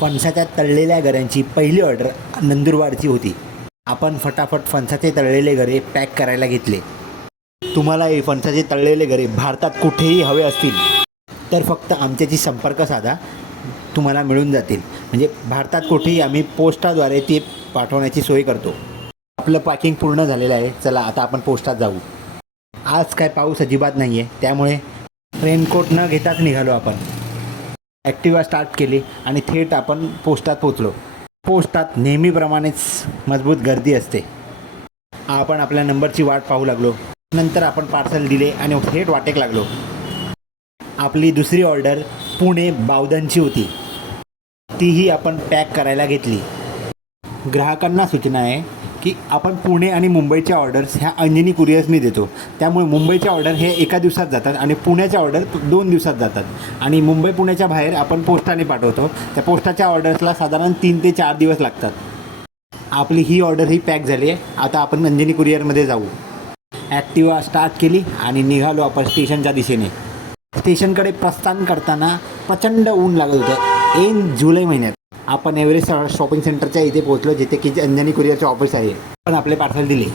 फणसाच्या तळलेल्या गऱ्यांची पहिली ऑर्डर नंदुरबारची होती. आपण फटाफट फणसाचे तळलेले गरे पॅक करायला घेतले. तुम्हाला हे फणसाचे तळलेले गरे भारतात कुठेही हवे असतील तर फक्त आमच्याशी संपर्क साधा, तुम्हाला मिळून जातील. म्हणजे भारतात कुठेही आम्ही पोस्टाद्वारे ते पाठवण्याची सोय करतो. आपलं पॅकिंग पूर्ण झालेलं आहे. चला आता आपण पोस्टात जाऊ. आज काय पाऊस अजिबात नाही आहे, त्यामुळे रेनकोट न घेताच निघालो. आपण ॲक्टिवा स्टार्ट केली आणि थेट आपण पोस्टात पोचलो. पोस्टात नेहमीप्रमाणेच मजबूत गर्दी असते. आपण आपल्या नंबरची वाट पाहू लागलो. नंतर आपण पार्सल दिले आणि थेट वाटेक लागलो. आपली दुसरी ऑर्डर पुणे बावधनची होती. तीही आपण पॅक करायला घेतली. ग्राहकांना सूचना आहे की आपण पुणे आणि मुंबईच्या ऑर्डर्स ह्या अंजनी कुरिअर्सनी देतो. त्यामुळे मुंबईच्या ऑर्डर हे एका दिवसात जातात आणि पुण्याच्या ऑर्डर 2 दिवसात जातात. आणि मुंबई पुण्याच्या बाहेर आपण पोस्टाने पाठवतो. त्या पोस्टाच्या ऑर्डर्सला साधारण 3 ते 4 दिवस लागतात. आपली ही ऑर्डर ही पॅक झाली आहे. आता आपण अंजनी कुरिअरमध्ये जाऊ. ॲक्टिवा स्टार्ट केली आणि निघालो आपण स्टेशनच्या दिशेने. स्टेशनकडे प्रस्थान करताना प्रचंड ऊन लागत होतं. ऐन जुलै महिन्यात आपण एव्हरेस्ट शॉपिंग सेंटरच्या इथे पोहोचलो, जिथे की अंजनी कुरिअरचे ऑफिस आहे. पण आपले पार्सल दिले.